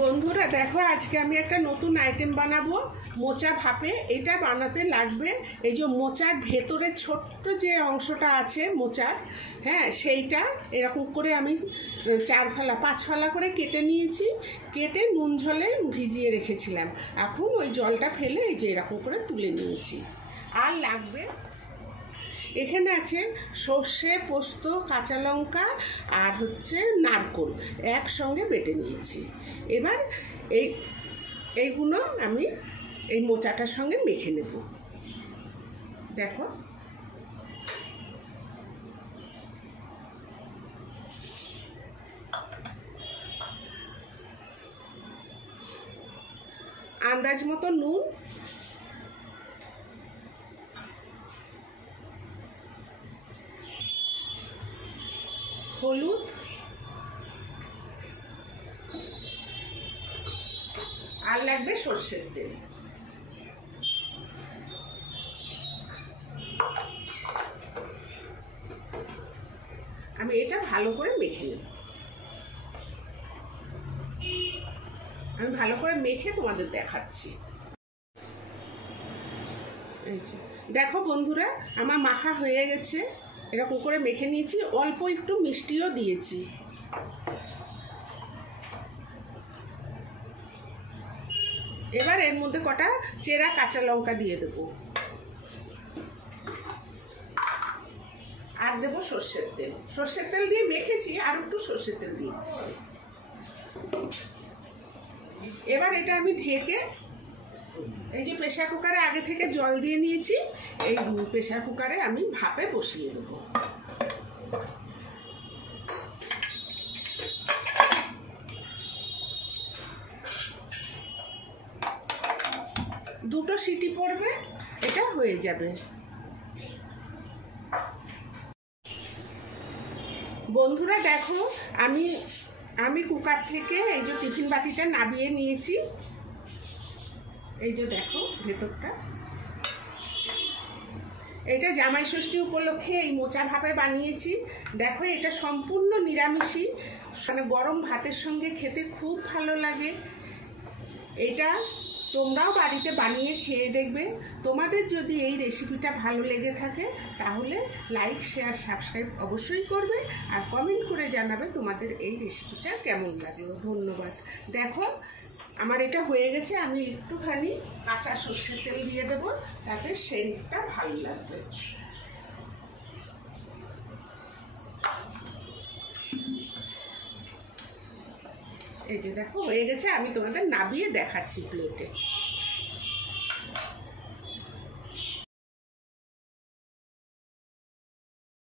বন্ধুরা দেখো, আজকে আমি একটা নতুন আইটেম বানাবো মোচা ভাপে। এটা বানাতে লাগবে এই যে মোচার ভেতরে ছোট্ট যে অংশটা আছে মোচার, হ্যাঁ সেইটা এরকম করে আমি 4-5 ফালা করে কেটে নিয়েছি। কেটে নুন ঝোলে ভিজিয়ে রেখেছিলাম। এখন ওই জলটা ফেলে এই যে এরকম করে তুলে নিয়েছি। আর লাগবে এখানে আছে সর্ষে, পোস্ত, কাঁচা লঙ্কা আর হচ্ছে নারকেল একসঙ্গে বেটে নিয়েছি। এবার এইগুলো আমি এই মোচাটার সঙ্গে মেখে নেব। দেখো আন্দাজ মতো নুন, হলুদ, আর লাগবে সর্ষের তেল। আমি এটা ভালো করে মেখে নেব। আমি ভালো করে মেখে তোমাদের দেখাচ্ছি। দেখো বন্ধুরা, আমার মাখা হয়ে গেছে। এরকম করে মেখে নিয়েছি, অল্প একটু মিষ্টিও দিয়েছি। এবার এর মধ্যে কটা চেরা কাঁচা লঙ্কা দিয়ে দেবো, আর দেবো সর্ষের তেল। সর্ষের তেল দিয়ে মেখেছি, আর একটু সর্ষের তেল দিয়ে দিচ্ছি। এবার এটা আমি ঢেকে এই যে প্রেসার কুকারে আগে থেকে জল দিয়ে নিয়েছি, এই প্রেসার কুকারে আমি ভাপে বসিয়ে দেবো। দুটো সিটি পড়বে, এটা হয়ে যাবে। বন্ধুরা দেখো, আমি কুকার থেকে এই যে টিফিন বাটিটা নামিয়ে নিয়েছি। এই যে দেখো ভেতরটা, এটা জামাই ষষ্ঠী উপলক্ষে এই মোচা ভাপে বানিয়েছি। দেখো এটা সম্পূর্ণ নিরামিষই, মানে গরম ভাতের সঙ্গে খেতে খুব ভালো লাগে। এটা তোমরাও বাড়িতে বানিয়ে খেয়ে দেখবে। তোমাদের যদি এই রেসিপিটা ভালো লেগে থাকে তাহলে লাইক, শেয়ার, সাবস্ক্রাইব অবশ্যই করবে, আর কমেন্ট করে জানাবে তোমাদের এই রেসিপিটা কেমন লাগলো। ধন্যবাদ। দেখো আমার এটা হয়ে গেছে। আমি একটুখানি কাঁচা সর্ষের তেল দিয়ে দেবো, তাতে সেন্টটা ভালো লাগবে। এই যে দেখো হয়ে গেছে, আমি তোমাদের নামিয়ে দেখাচ্ছি প্লেটে।